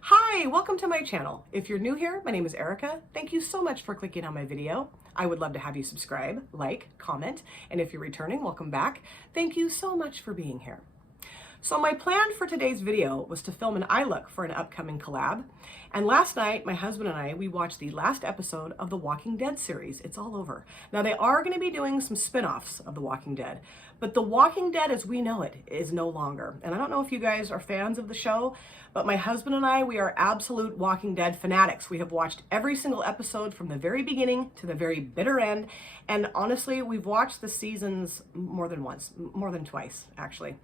Hi, welcome to my channel. If you're new here, my name is Erica. Thank you so much for clicking on my video. I would love to have you subscribe, like, comment, and if you're returning, welcome back. Thank you so much for being here. So my plan for today's video was to film an eye look for an upcoming collab. And last night, my husband and I, we watched the last episode of the Walking Dead series. It's all over. Now they are going to be doing some spin-offs of the Walking Dead, but the Walking Dead as we know it is no longer. And I don't know if you guys are fans of the show, but my husband and I, we are absolute Walking Dead fanatics. We have watched every single episode from the very beginning to the very bitter end. And honestly, we've watched the seasons more than once, more than twice, actually.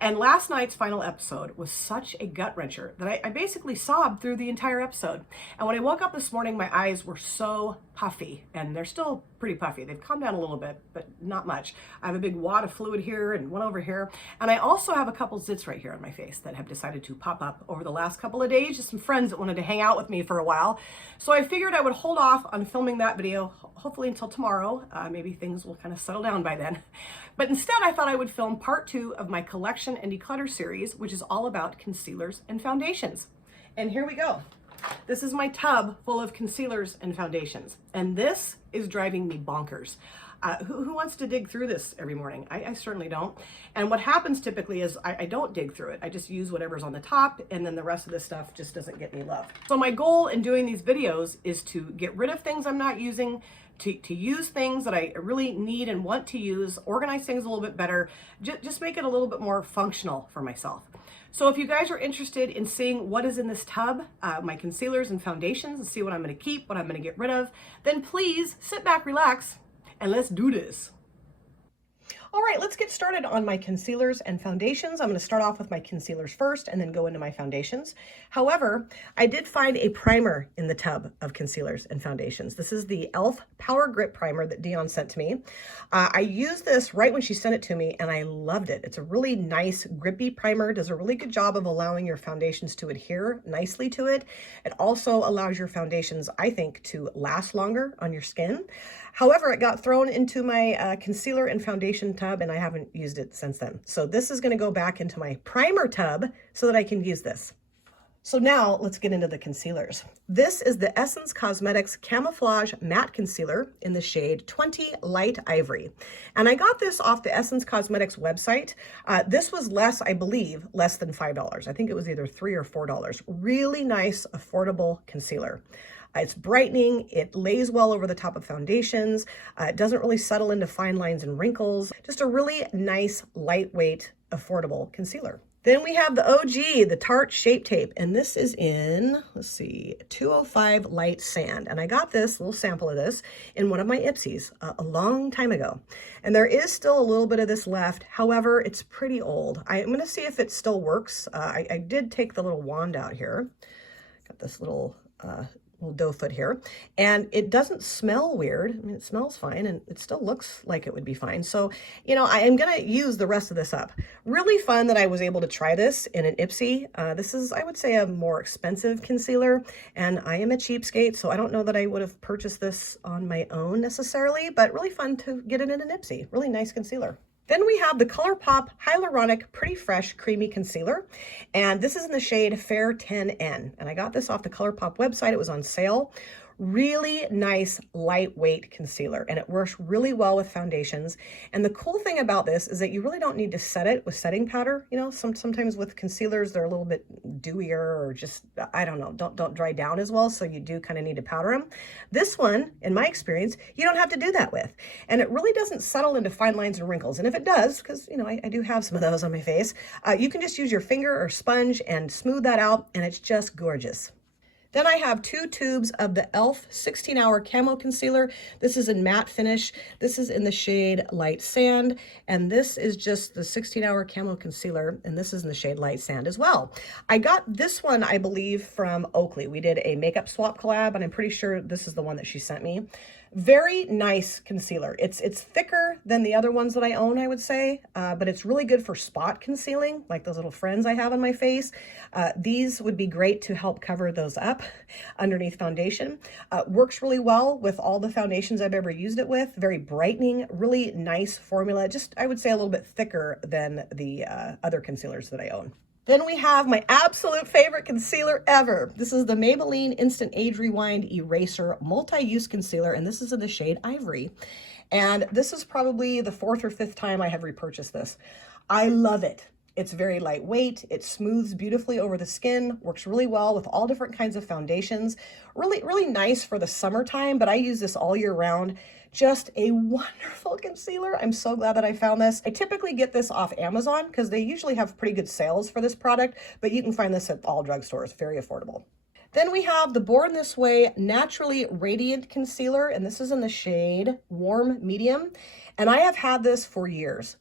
And last night's final episode was such a gut wrencher that I basically sobbed through the entire episode. And when I woke up this morning, my eyes were so puffy, and they're still pretty puffy. They've calmed down a little bit, but not much. I have a big wad of fluid here and one over here. And I also have a couple zits right here on my face that have decided to pop up over the last couple of days. Just some friends that wanted to hang out with me for a while. So I figured I would hold off on filming that video, hopefully until tomorrow. Maybe things will kind of settle down by then. But instead, I thought I would film part 2 of my collection and declutter series, which is all about concealers and foundations. And here we go. This is my tub full of concealers and foundations. And this is driving me bonkers. Who wants to dig through this every morning? I certainly don't. And what happens typically is I don't dig through it. I just use whatever's on the top, and then the rest of the stuff just doesn't get any love. So my goal in doing these videos is to get rid of things I'm not using, to use things that I really need and want to use, organize things a little bit better, just make it a little bit more functional for myself. So if you guys are interested in seeing what is in this tub, my concealers and foundations, and see what I'm going to keep, what I'm going to get rid of, then please sit back, relax, and let's do this. All right, let's get started on my concealers and foundations. I'm going to start off with my concealers first and then go into my foundations. However, I did find a primer in the tub of concealers and foundations. This is the e.l.f. Power Grip Primer that Dion sent to me. I used this right when she sent it to me and I loved it. It's a really nice grippy primer. Does a really good job of allowing your foundations to adhere nicely to it. It also allows your foundations, I think, to last longer on your skin. However, it got thrown into my concealer and foundation tub and I haven't used it since then. So this is going to go back into my primer tub so that I can use this. So now let's get into the concealers. This is the Essence Cosmetics Camouflage Matte Concealer in the shade 20 Light Ivory. And I got this off the Essence Cosmetics website. This was less, I believe, less than $5. I think it was either $3 or $4. Really nice, affordable concealer. It's brightening, it lays well over the top of foundations, it doesn't really settle into fine lines and wrinkles. Just a really nice, lightweight, affordable concealer. Then we have the OG, the Tarte Shape Tape, and this is in, let's see, 205 Light Sand. And I got this little sample of this in one of my Ipsies a long time ago. And there is still a little bit of this left. However, it's pretty old. I'm going to see if it still works. I did take the little wand out here. Got this little doe foot here, and it doesn't smell weird. I mean, it smells fine and it still looks like it would be fine. So, you know, I am going to use the rest of this up. Really fun that I was able to try this in an Ipsy. This is, I would say, a more expensive concealer, and I am a cheapskate, so I don't know that I would have purchased this on my own necessarily, but really fun to get it in an Ipsy. Really nice concealer. Then we have the ColourPop Hyaluronic Pretty Fresh Creamy Concealer, and this is in the shade Fair 10N, and I got this off the ColourPop website. It was on sale. Really nice, lightweight concealer, and it works really well with foundations. And the cool thing about this is that you really don't need to set it with setting powder. You know, sometimes with concealers, they're a little bit dewier or just, I don't know, don't dry down as well, so you do kind of need to powder them. This one, in my experience, you don't have to do that with. And it really doesn't settle into fine lines and wrinkles. And if it does, because, you know, I do have some of those on my face, you can just use your finger or sponge and smooth that out, and it's just gorgeous. Then I have 2 tubes of the e.l.f. 16-Hour Camo Concealer. This is in matte finish. This is in the shade Light Sand, and this is just the 16-Hour Camo Concealer, and this is in the shade Light Sand as well. I got this one, I believe, from Oakley. We did a makeup swap collab, and I'm pretty sure this is the one that she sent me. Very nice concealer. It's thicker than the other ones that I own, I would say, but it's really good for spot concealing, like those little friends I have on my face. These would be great to help cover those up underneath foundation. Works really well with all the foundations I've ever used it with. Very brightening, really nice formula. Just, I would say, a little bit thicker than the other concealers that I own. Then we have my absolute favorite concealer ever. This is the Maybelline Instant Age Rewind Eraser Multi-Use Concealer, and this is in the shade Ivory. And this is probably the 4th or 5th time I have repurchased this. I love it. It's very lightweight. It smooths beautifully over the skin, works really well with all different kinds of foundations. Really nice for the summertime, but I use this all year round. Just a wonderful concealer. I'm so glad that I found this. I typically get this off Amazon because they usually have pretty good sales for this product, but you can find this at all drugstores, very affordable. Then we have the Born This Way Naturally Radiant Concealer, and this is in the shade Warm Medium. And I have had this for years.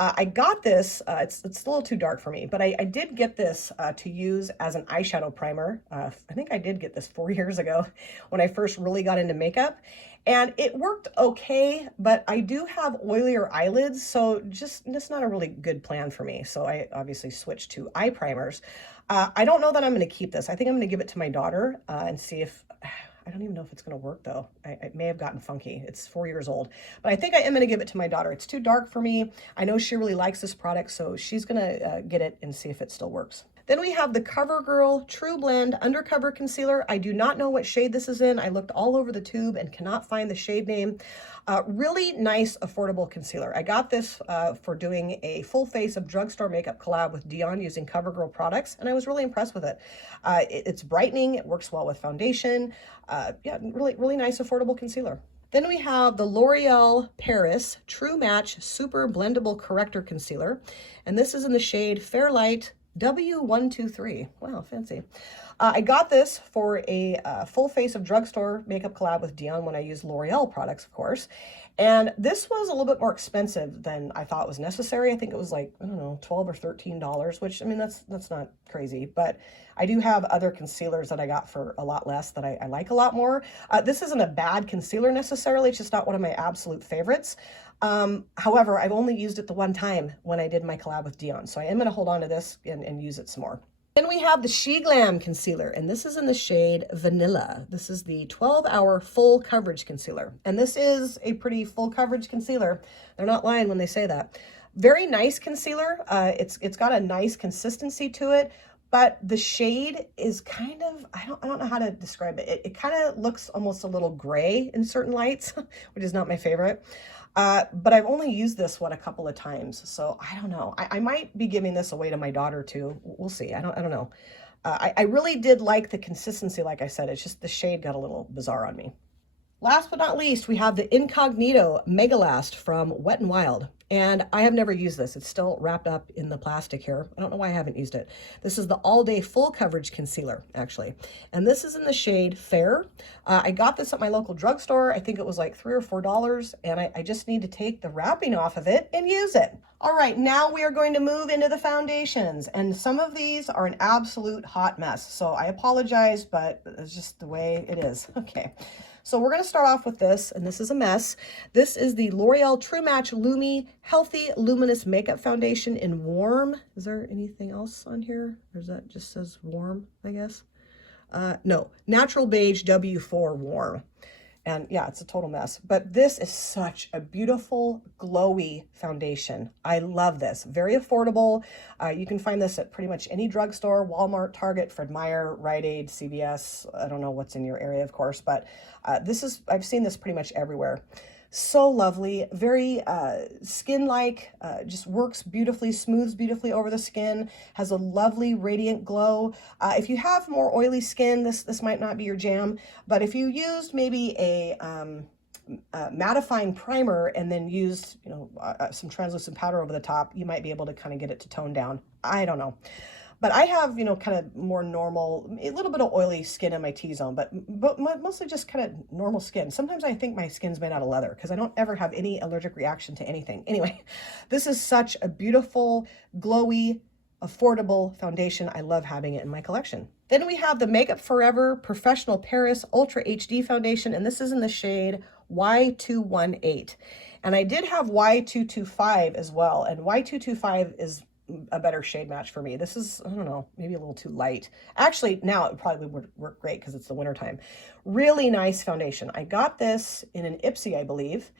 I got this, it's a little too dark for me, but I did get this to use as an eyeshadow primer. I think I did get this 4 years ago when I first really got into makeup. And it worked okay, but I do have oilier eyelids, so that's not a really good plan for me. So I obviously switched to eye primers. I don't know that I'm going to keep this. I think I'm going to give it to my daughter and see if... I don't even know if it's going to work though. It may have gotten funky. It's 4 years old, but I think I am going to give it to my daughter. It's too dark for me. I know she really likes this product, so she's going to get it and see if it still works. Then we have the CoverGirl True Blend Undercover Concealer. I do not know what shade this is in. I looked all over the tube and cannot find the shade name. Really nice, affordable concealer. I got this for doing a full face of drugstore makeup collab with Dion using CoverGirl products, and I was really impressed with it. It's brightening. It works well with foundation. Yeah, really nice, affordable concealer. Then we have the L'Oreal Paris True Match Super Blendable Corrector Concealer, and this is in the shade Fairlight W123. Wow, fancy. I got this for a full face of drugstore makeup collab with Dion when I used L'Oreal products, of course. And this was a little bit more expensive than I thought was necessary. I think it was like, I don't know, $12 or $13, which, I mean, that's not crazy. But I do have other concealers that I got for a lot less that I like a lot more. This isn't a bad concealer necessarily. It's just not one of my absolute favorites. However, I've only used it the one time when I did my collab with Dion. So I am going to hold on to this and use it some more. Then we have the She Glam Concealer, and this is in the shade Vanilla. This is the 12-hour full coverage concealer. And this is a pretty full coverage concealer. They're not lying when they say that. Very nice concealer. It's got a nice consistency to it, but the shade is kind of, I don't know how to describe it. It kind of looks almost a little gray in certain lights, which is not my favorite. But I've only used this one a couple of times, so I don't know. I might be giving this away to my daughter too. We'll see. I don't know. I really did like the consistency, like I said. It's just the shade got a little bizarre on me. Last but not least, we have the Incognito Mega Last from Wet n Wild. And I have never used this. It's still wrapped up in the plastic here. I don't know why I haven't used it. This is the All Day Full Coverage Concealer, actually. And this is in the shade Fair. I got this at my local drugstore. I think it was like $3 or $4. And I just need to take the wrapping off of it and use it. All right, now we are going to move into the foundations. And some of these are an absolute hot mess. So I apologize, but it's just the way it is. Okay. So we're going to start off with this, and this is a mess. This is the L'Oreal True Match Lumi Healthy Luminous Makeup Foundation in Warm. Is there anything else on here? Or is that just says Warm, I guess? No, Natural Beige W4 Warm. And yeah, it's a total mess. But this is such a beautiful, glowy foundation. I love this. Very affordable. You can find this at pretty much any drugstore, Walmart, Target, Fred Meyer, Rite Aid, CVS. I don't know what's in your area, of course, but I've seen this pretty much everywhere. So lovely, very skin-like, just works beautifully, smooths beautifully over the skin, has a lovely radiant glow. If you have more oily skin, this might not be your jam, but if you used maybe a mattifying primer and then used, some translucent powder over the top, you might be able to kind of get it to tone down. I don't know. But I have, kind of more normal, a little bit of oily skin in my T-zone, but mostly just kind of normal skin. Sometimes I think my skin's made out of leather because I don't ever have any allergic reaction to anything. Anyway, this is such a beautiful, glowy, affordable foundation. I love having it in my collection. Then we have the Makeup Forever Professional Paris Ultra HD Foundation, and this is in the shade Y218. And I did have Y225 as well, and Y225 is a better shade match for me. This is, I don't know, maybe a little too light. Actually, now it probably would work great because it's the wintertime. Really nice foundation. I got this in an Ipsy, I believe,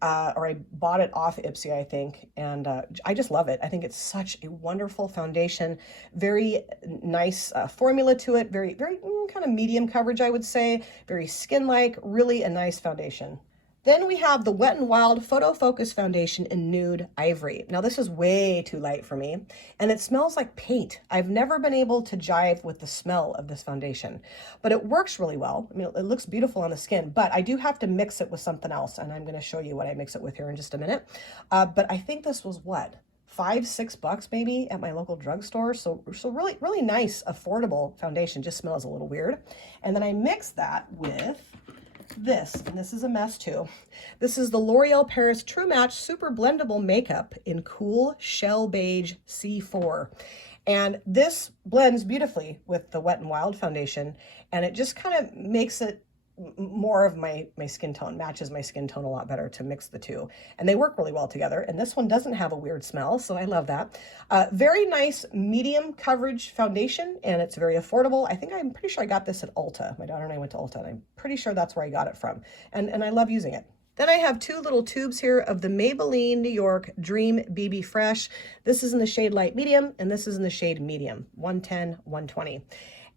or I bought it off Ipsy, I think, and I just love it. I think it's such a wonderful foundation. Very nice formula to it. Very kind of medium coverage, I would say. Very skin-like. Really a nice foundation. Then we have the Wet n Wild Photo Focus Foundation in Nude Ivory. Now this is way too light for me, and it smells like paint. I've never been able to jive with the smell of this foundation, but it works really well. I mean, it looks beautiful on the skin, but I do have to mix it with something else, and I'm gonna show you what I mix it with here in just a minute. But I think this was what? $5-6 maybe at my local drugstore. So really nice, affordable foundation. Just smells a little weird. And then I mix that with this, and this is a mess too. This is the L'Oreal Paris True Match Super Blendable Makeup in Cool Shell Beige C4. And this blends beautifully with the Wet n Wild foundation, and it just kind of makes it more of my skin tone, matches my skin tone a lot better to mix the two. And they work really well together. And this one doesn't have a weird smell, so I love that. Very nice medium coverage foundation, and it's very affordable. I'm pretty sure I got this at Ulta. My daughter and I went to Ulta, and I'm pretty sure that's where I got it from. And I love using it. Then I have two little tubes here of the Maybelline New York Dream BB Fresh. This is in the shade light medium, and this is in the shade medium, 110, 120.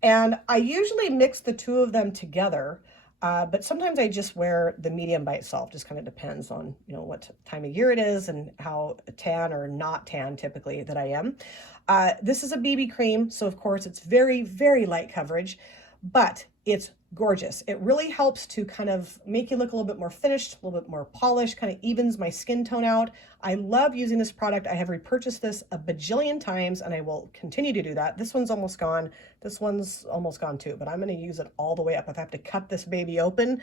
And I usually mix the two of them together. But sometimes I just wear the medium by itself. Just kind of depends on, what time of year it is and how tan or not tan typically that I am. This is a BB cream, so of course it's very light coverage, but it's gorgeous. It really helps to kind of make you look a little bit more finished, a little bit more polished, kind of evens my skin tone out. I love using this product. I have repurchased this a bajillion times, and I will continue to do that. This one's almost gone. This one's almost gone too, but I'm going to use it all the way up. If I have to cut this baby open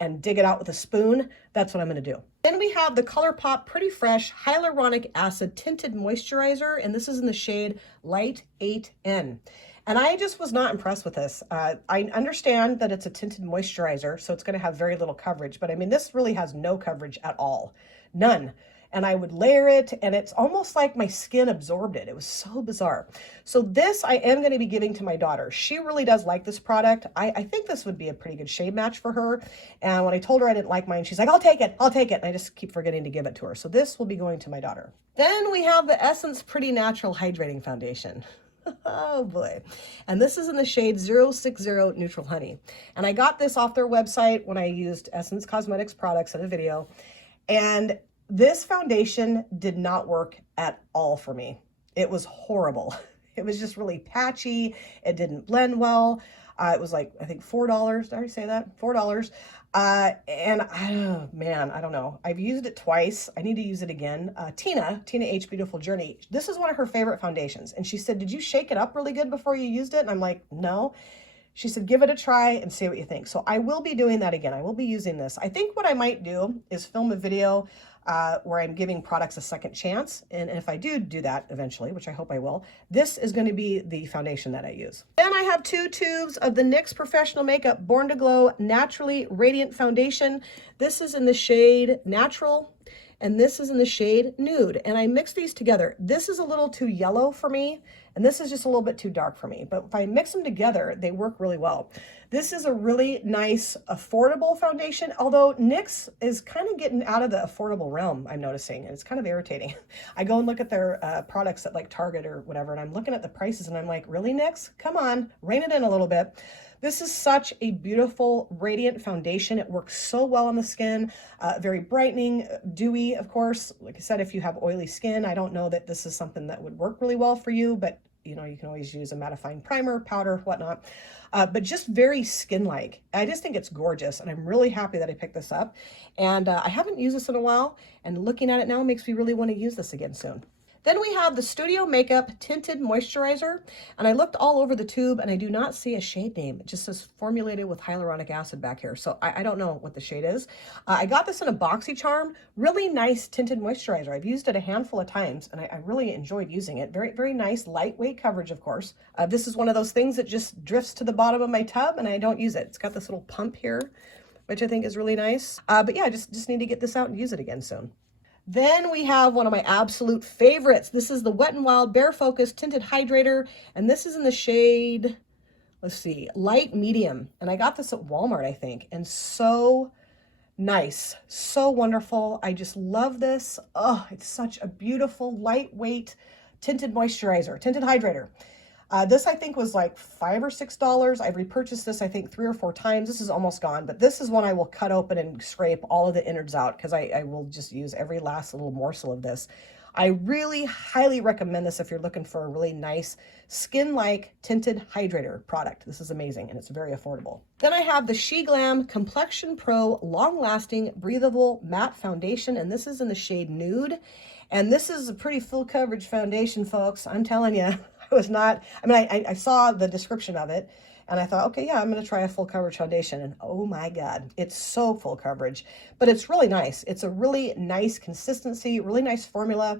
and dig it out with a spoon, that's what I'm going to do. Then we have the ColourPop Pretty Fresh Hyaluronic Acid Tinted Moisturizer, and this is in the shade Light 8N. And I just was not impressed with this. I understand that it's a tinted moisturizer, so it's going to have very little coverage. But I mean, this really has no coverage at all. None. And I would layer it, and it's almost like my skin absorbed it. It was so bizarre. So this I am going to be giving to my daughter. She really does like this product. I think this would be a pretty good shade match for her. And when I told her I didn't like mine, she's like, I'll take it. I'll take it. And I just keep forgetting to give it to her. So this will be going to my daughter. Then we have the Essence Pretty Natural Hydrating Foundation. Oh boy. And this is in the shade 060 Neutral Honey. And I got this off their website when I used Essence Cosmetics products in a video. And this foundation did not work at all for me. It was horrible. It was just really patchy. It didn't blend well. It was like, I think $4. Did I already say that? $4. And man, I don't know. I've used it twice. I need to use it again. Tina H Beautiful Journey. This is one of her favorite foundations. And she said, did you shake it up really good before you used it? And I'm like, no. She said, give it a try and see what you think. So I will be doing that again. I will be using this. I think what I might do is film a video where I'm giving products a second chance. And if I do that eventually, which I hope I will, this is going to be the foundation that I use. Then I have two tubes of the NYX Professional Makeup Born to Glow Naturally Radiant Foundation. This is in the shade Natural, and this is in the shade Nude. And I mix these together. This is a little too yellow for me, and this is just a little bit too dark for me. But if I mix them together, they work really well. This is a really nice, affordable foundation, although NYX is kind of getting out of the affordable realm, I'm noticing, and it's kind of irritating. I go and look at their products at like Target or whatever, and I'm looking at the prices, and I'm like, really, NYX? Come on, rein it in a little bit. This is such a beautiful, radiant foundation. It works so well on the skin, very brightening, dewy, of course. Like I said, if you have oily skin, I don't know that this is something that would work really well for you, but you can always use a mattifying primer, powder, whatnot. But just very skin-like. I just think it's gorgeous, and I'm really happy that I picked this up. And I haven't used this in a while, and looking at it now makes me really want to use this again soon. Then we have the Studio Makeup Tinted Moisturizer, and I looked all over the tube and I do not see a shade name. It just says formulated with hyaluronic acid back here, so I don't know what the shade is. I got this in a BoxyCharm, really nice tinted moisturizer. I've used it a handful of times and I really enjoyed using it. Very, very nice, lightweight coverage, of course. This is one of those things that just drifts to the bottom of my tub and I don't use it. It's got this little pump here, which I think is really nice. But yeah, just need to get this out and use it again soon. Then we have one of my absolute favorites. This is the Wet n Wild Bare Focus Tinted Hydrator, and this is in the shade, let's see, light medium. And I got this at Walmart, I think, and so nice, so wonderful. I just love this. Oh, it's such a beautiful, lightweight tinted moisturizer, tinted hydrator. This I think was like $5 or $6. I've repurchased this I think 3 or 4 times. This is almost gone, but this is one I will cut open and scrape all of the innards out because I will just use every last little morsel of this. I really highly recommend this if you're looking for a really nice skin-like tinted hydrator product. This is amazing and it's very affordable. Then I have the She Glam Complexion Pro Long-Lasting Breathable Matte Foundation, and this is in the shade Nude. And this is a pretty full coverage foundation, folks. I'm telling you. I saw the description of it and I thought, okay, yeah, I'm going to try a full coverage foundation. And oh my God, it's so full coverage, but it's really nice. It's a really nice consistency, really nice formula.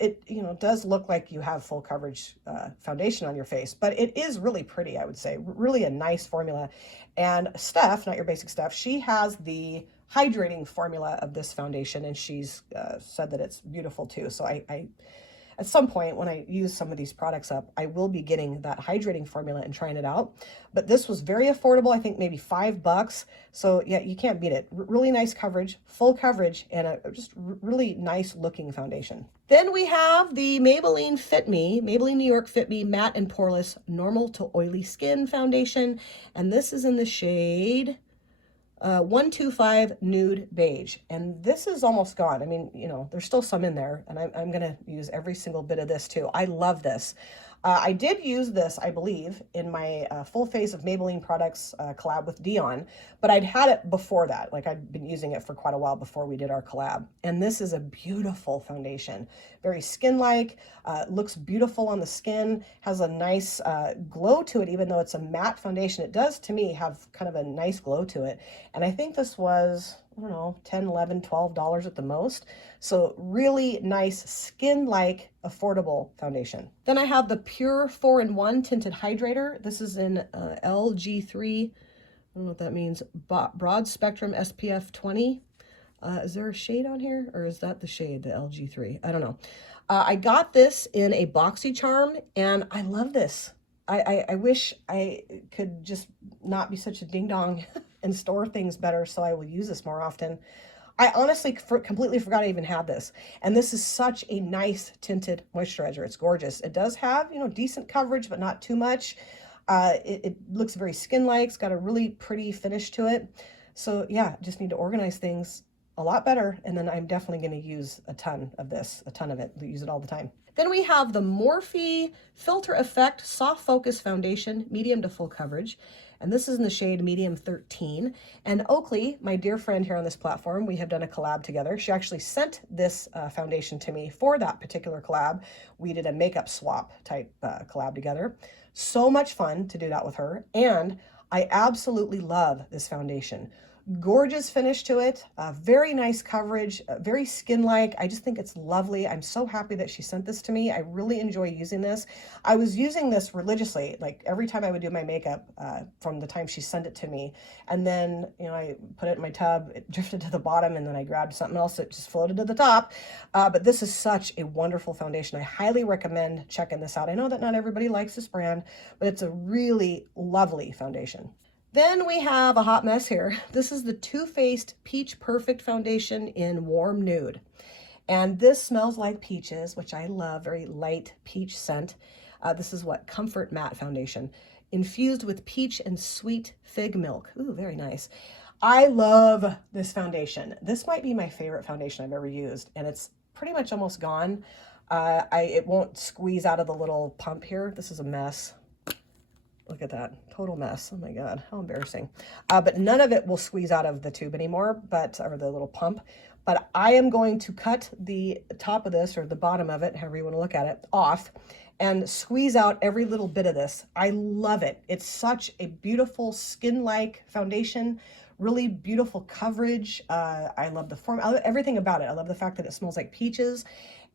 It, does look like you have full coverage foundation on your face, but it is really pretty, I would say. Really a nice formula. And Steph, not your basic Steph, she has the hydrating formula of this foundation and she's said that it's beautiful too. So I at some point when I use some of these products up, I will be getting that hydrating formula and trying it out. But this was very affordable, I think maybe $5. So yeah, you can't beat it. Really nice coverage, full coverage, and a just really nice looking foundation. Then we have the Maybelline Fit Me, Maybelline New York Fit Me Matte and Poreless Normal to Oily Skin Foundation. And this is in the shade 125 Nude Beige, and this is almost gone. I mean, there's still some in there, and I'm gonna use every single bit of this too. I love this. I did use this, I believe, in my Full Face of Maybelline Products collab with Dion, but I'd had it before that. Like, I'd been using it for quite a while before we did our collab. And this is a beautiful foundation. Very skin-like, looks beautiful on the skin, has a nice glow to it, even though it's a matte foundation. It does, to me, have kind of a nice glow to it. And I think this was, I don't know, $10, $11, $12 at the most. So really nice skin-like affordable foundation. Then I have the Pure 4-in-1 Tinted Hydrator. This is in LG3. I don't know what that means. Broad Spectrum SPF 20. Is there a shade on here? Or is that the shade, the LG3? I don't know. I got this in a BoxyCharm and I love this. I wish I could just not be such a ding-dong and store things better, so I will use this more often. I honestly completely forgot I even had this. And this is such a nice tinted moisturizer. It's gorgeous. It does have, decent coverage, but not too much. It looks very skin-like. It's got a really pretty finish to it. So yeah, just need to organize things a lot better. And then I'm definitely going to use a ton of it, use it all the time. Then we have the Morphe Filter Effect Soft Focus Foundation, medium to full coverage. And this is in the shade medium 13. And Oakley, my dear friend here on this platform, we have done a collab together. She actually sent this foundation to me for that particular collab. We did a makeup swap type collab together. So much fun to do that with her. And I absolutely love this foundation. Gorgeous finish to it, very nice coverage, very skin-like. I just think it's lovely. I'm so happy that she sent this to me. I really enjoy using this. I was using this religiously, like every time I would do my makeup from the time she sent it to me. And then, I put it in my tub, it drifted to the bottom, and then I grabbed something else that just floated to the top. But this is such a wonderful foundation. I highly recommend checking this out. I know that not everybody likes this brand, but it's a really lovely foundation. Then we have a hot mess here. This is the Too Faced Peach Perfect Foundation in Warm Nude. And this smells like peaches, which I love, very light peach scent. This is what? Comfort Matte Foundation, infused with peach and sweet fig milk. Ooh, very nice. I love this foundation. This might be my favorite foundation I've ever used, and it's pretty much almost gone. It won't squeeze out of the little pump here. This is a mess. Look at that, total mess. Oh my God, how embarrassing. But none of it will squeeze out of the tube anymore, or the little pump. but I am going to cut the top of this, or the bottom of it, however you want to look at it, off and squeeze out every little bit of this. I love it. It's such a beautiful skin-like foundation, really beautiful coverage. I love the form, everything about it. I love the fact that it smells like peaches.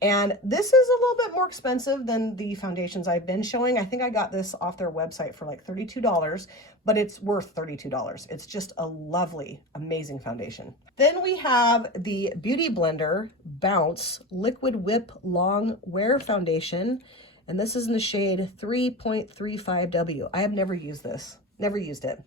And this is a little bit more expensive than the foundations I've been showing. I think I got this off their website for like $32, but it's worth $32. It's just a lovely, amazing foundation. Then we have the Beauty Blender Bounce Liquid Whip Long Wear Foundation. And this is in the shade 3.35W. I have never used this, never used it.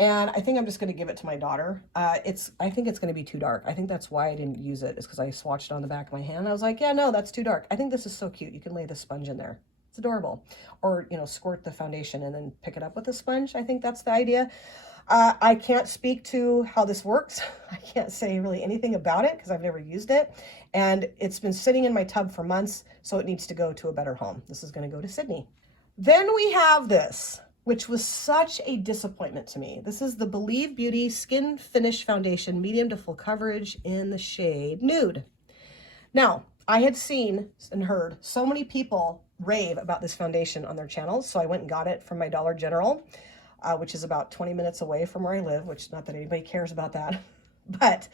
And I think I'm just going to give it to my daughter. I think it's going to be too dark. I think that's why I didn't use it, is because I swatched it on the back of my hand. I was like, yeah, no, that's too dark. I think this is so cute. You can lay the sponge in there. It's adorable. Or, you know, squirt the foundation and then pick it up with a sponge. I think that's the idea. I can't speak to how this works. I can't say really anything about it because I've never used it. And it's been sitting in my tub for months, so it needs to go to a better home. This is going to go to Sydney. Then we have this, which was such a disappointment to me. This is the Believe Beauty Skin Finish Foundation, medium to full coverage in the shade Nude. Now, I had seen and heard so many people rave about this foundation on their channels, so I went and got it from my Dollar General, which is about 20 minutes away from where I live, which not that anybody cares about that, but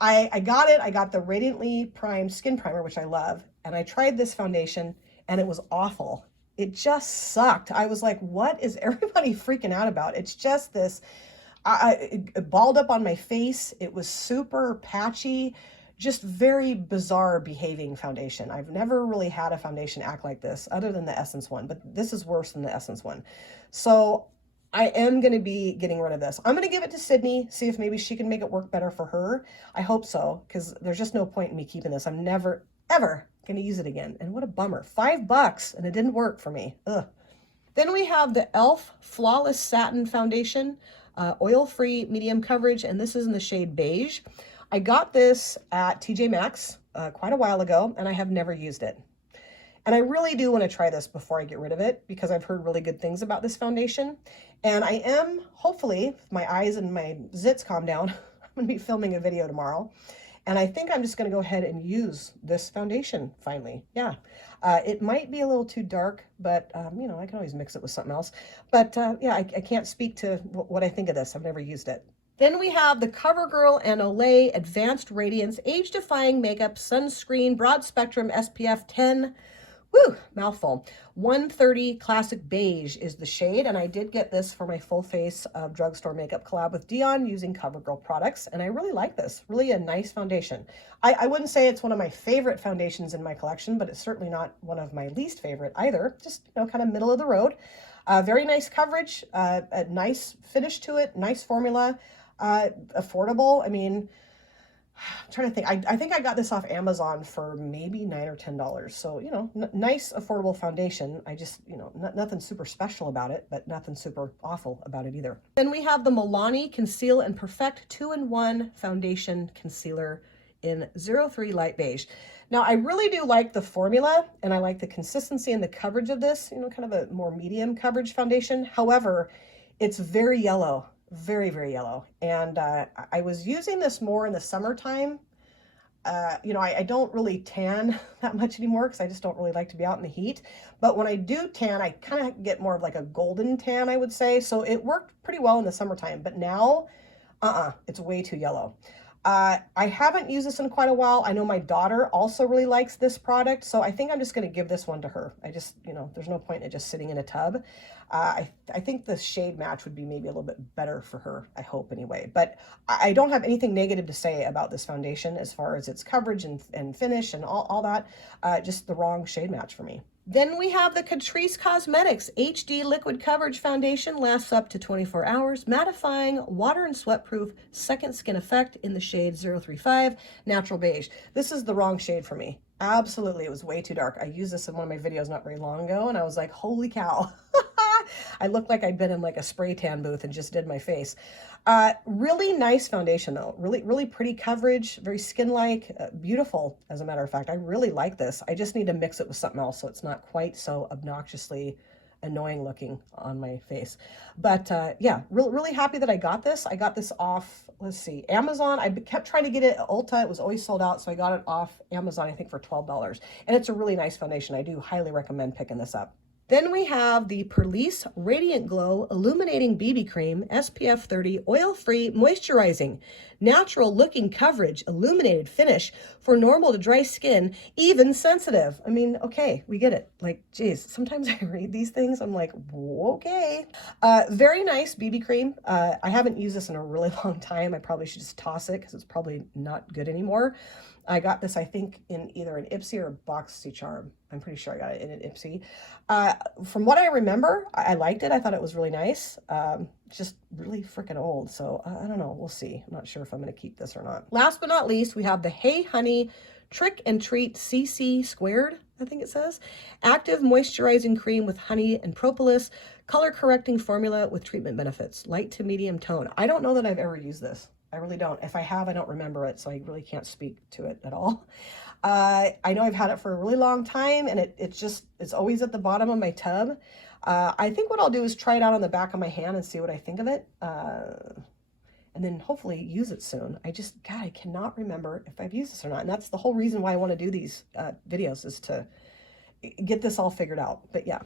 I got it. I got the Radiantly Primed Skin Primer, which I love, and I tried this foundation and it was awful. It just sucked. I was like, what is everybody freaking out about? It's just this, it balled up on my face. It was super patchy, just very bizarre behaving foundation. I've never really had a foundation act like this other than the Essence one, but this is worse than the Essence one. So I am going to be getting rid of this. I'm going to give it to Sydney, see if maybe she can make it work better for her. I hope so, because there's just no point in me keeping this. I'm never, ever going to use it again. And what a bummer. $5 and it didn't work for me. Ugh. Then we have the e.l.f. Flawless Satin Foundation, oil-free medium coverage, and this is in the shade Beige. I got this at TJ Maxx quite a while ago, and I have never used it. And I really do want to try this before I get rid of it, because I've heard really good things about this foundation. And I am, hopefully, if my eyes and my zits calm down, I'm going to be filming a video tomorrow. And I think I'm just going to go ahead and use this foundation finally. Yeah, it might be a little too dark, but you know, I can always mix it with something else. But yeah, I can't speak to what I think of this. I've never used it. Then we have the CoverGirl and Olay Advanced Radiance Age Defying Makeup Sunscreen Broad Spectrum SPF 10. Woo, mouthful. 130 Classic Beige is the shade, and I did get this for my full face of drugstore makeup collab with Dion using CoverGirl products, and I really like this. Really a nice foundation. I wouldn't say it's one of my favorite foundations in my collection, but it's certainly not one of my least favorite either. Just, you know, kind of middle of the road. Very nice coverage, a nice finish to it, nice formula, affordable. I mean, I'm trying to think. I think I got this off Amazon for maybe $9 or $10. So, you know, nice, affordable foundation. I just, you know, nothing super special about it, but nothing super awful about it either. Then we have the Milani Conceal and Perfect 2-in-1 Foundation Concealer in 03 Light Beige. Now, I really do like the formula, and I like the consistency and the coverage of this, you know, kind of a more medium coverage foundation. However, it's very yellow. Very, very yellow. And I was using this more in the summertime. You know, I don't really tan that much anymore because I just don't really like to be out in the heat. But when I do tan, I kind of get more of like a golden tan, I would say. So it worked pretty well in the summertime. But now, it's way too yellow. I haven't used this in quite a while. I know my daughter also really likes this product. So I think I'm just going to give this one to her. I just, you know, there's no point in it just sitting in a tub. I think the shade match would be maybe a little bit better for her, I hope anyway. But I don't have anything negative to say about this foundation as far as its coverage and finish and all that. Just the wrong shade match for me. Then we have the Catrice Cosmetics HD Liquid Coverage Foundation. Lasts up to 24 hours. Mattifying, water and sweat proof, second skin effect in the shade 035 Natural Beige. This is the wrong shade for me. Absolutely, it was way too dark. I used this in one of my videos not very long ago, and I was like, holy cow. I looked like I'd been in like a spray tan booth and just did my face. Really nice foundation though. Really pretty coverage, very skin-like, beautiful as a matter of fact. I really like this. I just need to mix it with something else so it's not quite so obnoxiously annoying looking on my face. But yeah, really happy that I got this. I got this off, let's see, Amazon. I kept trying to get it at Ulta. It was always sold out, so I got it off Amazon, I think, for $12. And it's a really nice foundation. I do highly recommend picking this up. Then we have the Perlice Radiant Glow Illuminating BB Cream, SPF 30, oil-free, moisturizing, natural-looking coverage, illuminated finish for normal to dry skin, even sensitive. I mean, okay, we get it. Like, geez, sometimes I read these things, I'm like, okay. Very nice BB cream. I haven't used this in a really long time. I probably should just toss it because it's probably not good anymore. I got this, I think, in either an Ipsy or a BoxyCharm. I'm pretty sure I got it in an Ipsy. From what I remember, I liked it. I thought it was really nice. Just really freaking old. So I don't know. We'll see. I'm not sure if I'm going to keep this or not. Last but not least, we have the Hey Honey Trick and Treat CC Squared, I think it says. Active moisturizing cream with honey and propolis. Color correcting formula with treatment benefits. Light to medium tone. I don't know that I've ever used this. I really don't. If I have, I don't remember it, so I really can't speak to it at all. I know I've had it for a really long time, and it's always at the bottom of my tub. I think what I'll do is try it out on the back of my hand and see what I think of it, and then hopefully use it soon. God, I cannot remember if I've used this or not, and that's the whole reason why I want to do these videos, is to get this all figured out. But yeah,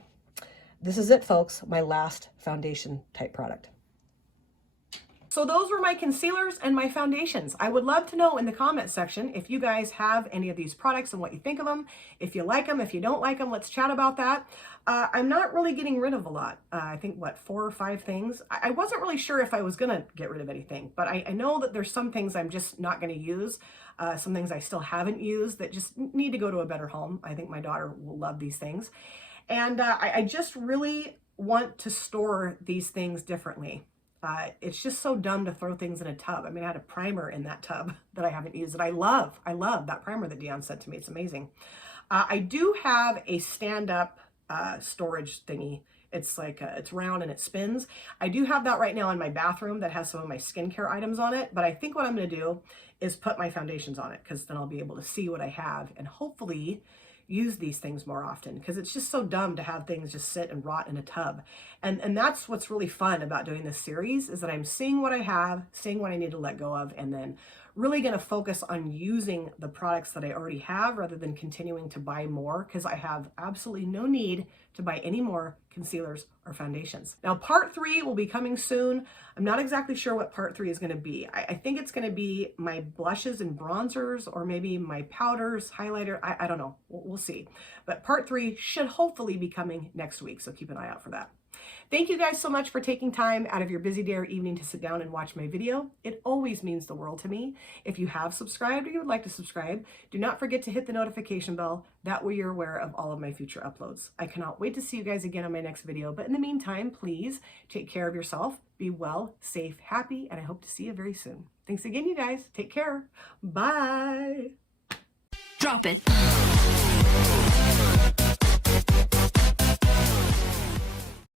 this is it, folks, my last foundation type product. So those were my concealers and my foundations. I would love to know in the comment section if you guys have any of these products and what you think of them. If you like them, if you don't like them, let's chat about that. I'm not really getting rid of a lot. I think, what, 4 or 5 things? I wasn't really sure if I was going to get rid of anything, but I know that there's some things I'm just not going to use. Some things I still haven't used that just need to go to a better home. I think my daughter will love these things. And I just really want to store these things differently. It's just so dumb to throw things in a tub. I mean, I had a primer in that tub that I haven't used that I love. I love that primer that Dion sent to me. It's amazing. I do have a stand-up storage thingy. It's like, it's round and it spins. I do have that right now in my bathroom that has some of my skincare items on it. But I think what I'm going to do is put my foundations on it, because then I'll be able to see what I have and hopefully use these things more often, because it's just so dumb to have things just sit and rot in a tub. And that's what's really fun about doing this series, is that I'm seeing what I have, seeing what I need to let go of, and then really going to focus on using the products that I already have rather than continuing to buy more, because I have absolutely no need to buy any more concealers or foundations. Now, part 3 will be coming soon. I'm not exactly sure what part 3 is going to be. I think it's going to be my blushes and bronzers, or maybe my powders, highlighter. I don't know. We'll see. But part 3 should hopefully be coming next week, so keep an eye out for that. Thank you guys so much for taking time out of your busy day or evening to sit down and watch my video. It always means the world to me. If you have subscribed or you would like to subscribe, do not forget to hit the notification bell. That way you're aware of all of my future uploads. I cannot wait to see you guys again on my next video. But in the meantime, please take care of yourself. Be well, safe, happy, and I hope to see you very soon. Thanks again, you guys. Take care. Bye. Drop it.